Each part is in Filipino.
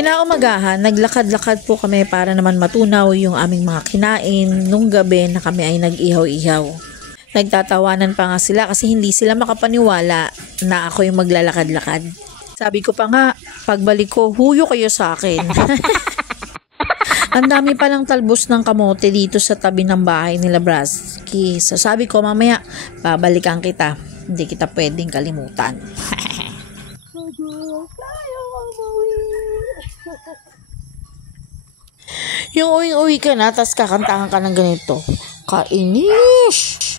Kinaumagahan, naglakad-lakad po kami para naman matunaw yung aming mga kinain nung gabi na kami ay nag-ihaw-ihaw. Nagtatawanan pa nga sila kasi hindi sila makapaniwala na ako yung maglalakad-lakad. Sabi ko pa nga, pagbalik ko, huyo kayo sa akin. Ang dami palang talbos ng kamote dito sa tabi ng bahay nila Bradsky. So sabi ko, mamaya, babalikan kita. Hindi kita pwedeng kalimutan. Yung uwi-uwi ka na, tas kakantahan ka ng ganito. Kainis!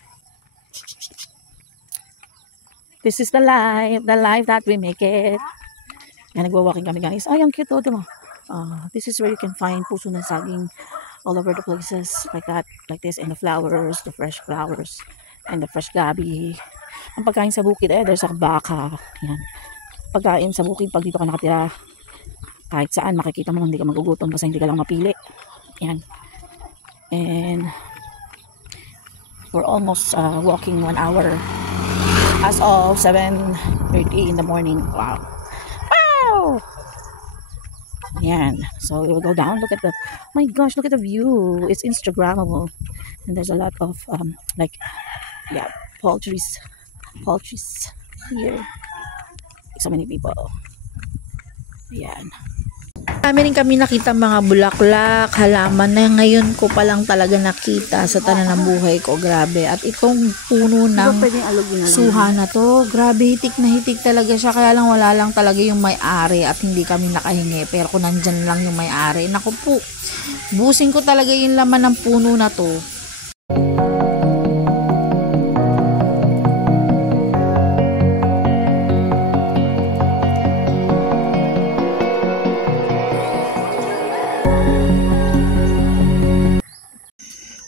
This is the life that we make it. Yan, nagwa-walking kami guys. Ay, ang cute o, diba? This is where you can find puso ng saging all over the places like that, like this, and the flowers, the fresh flowers, and the fresh gabi. Ang pagkain sa bukid, there's a baka. Yan. Pagkain sa bukid, pag dito ka nakatira, kahit saan makikita mo, hindi ka magugutom basta hindi ka lang mapili. Yan. And we're almost walking 1 hour as of 7:30 in the morning. Wow. Wow! Yan. So we will go down. Look at the, oh my gosh, look at the view. It's Instagrammable. And there's a lot of like, yeah, poultries here. So many people. Ayan. Kami rin kami nakita mga bulaklak, halaman na ngayon ko palang talaga nakita sa tanan ng buhay ko. Grabe. At itong puno ng suha na to, grabe, hitik na hitik talaga siya. Kaya lang wala lang talaga yung may-ari at hindi kami nakahingi. Pero kung nandyan lang yung may-ari, naku po, busing ko talaga yung laman ng puno na to.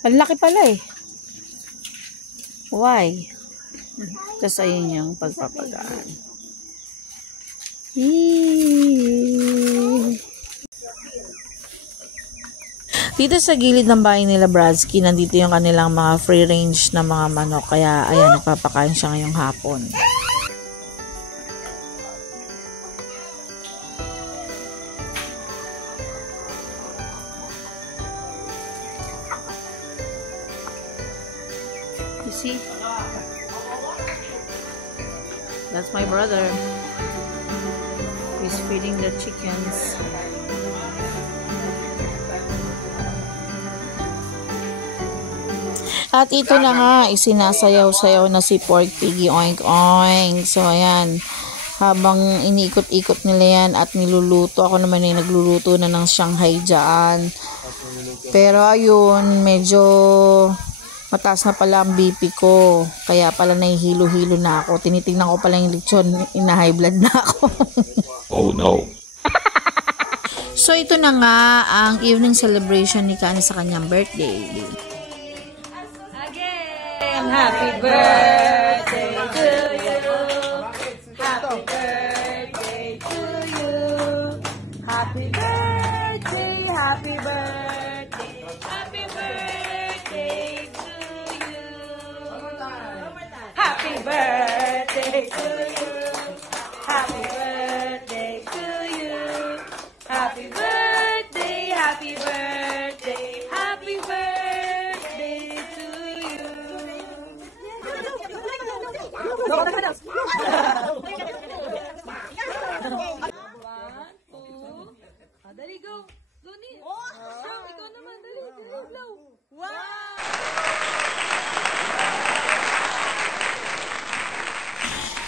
Malaki pala eh. Why? Tapos ayun yung pagpapagaan. Dito sa gilid ng bahay nila Bradsky, nandito yung kanilang mga free range na mga manok. Kaya ayan, nagpapakain siya ngayong hapon. You see? That's my brother. He's feeding the chickens. At ito na nga, isinasayaw-sayaw na si Pork Piggy, oink oink. So ayan, habang iniikot-ikot nila yan at niluluto, ako naman ay nagluluto na ng Shanghai dyan. Pero ayun, medyo mataas na pala ang BP ko. Kaya pala nahihilo-hilo na ako. Tinitingnan ko pala yung lechon. Ina-high blood na ako. Oh no. So ito na nga ang evening celebration ni Kani sa kanyang birthday. Again, happy birthday to you. Happy birthday to you. Happy birthday, happy birthday. Happy birthday to you. Happy birthday to you. Happy birthday to you. Happy birthday, happy birthday. Happy birthday to you. Dali, go. Luni. Ikaw naman, dali. Blow. Wow!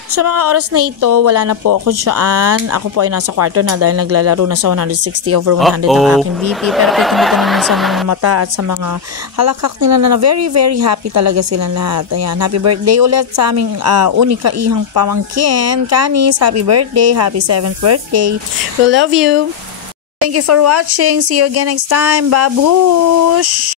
Sa mga oras na ito, wala na po ako dyan. Ako po ay nasa kwarto na dahil naglalaro na sa 160/100 ang aking BP. Pero kita naman sa mga mata at sa mga halakak nila na very, very happy talaga silang lahat. Ayan, happy birthday ulit sa aming unikaihang pamangkin. Kanis, happy birthday. Happy 7th birthday. We love you. Thank you for watching. See you again next time. Babush!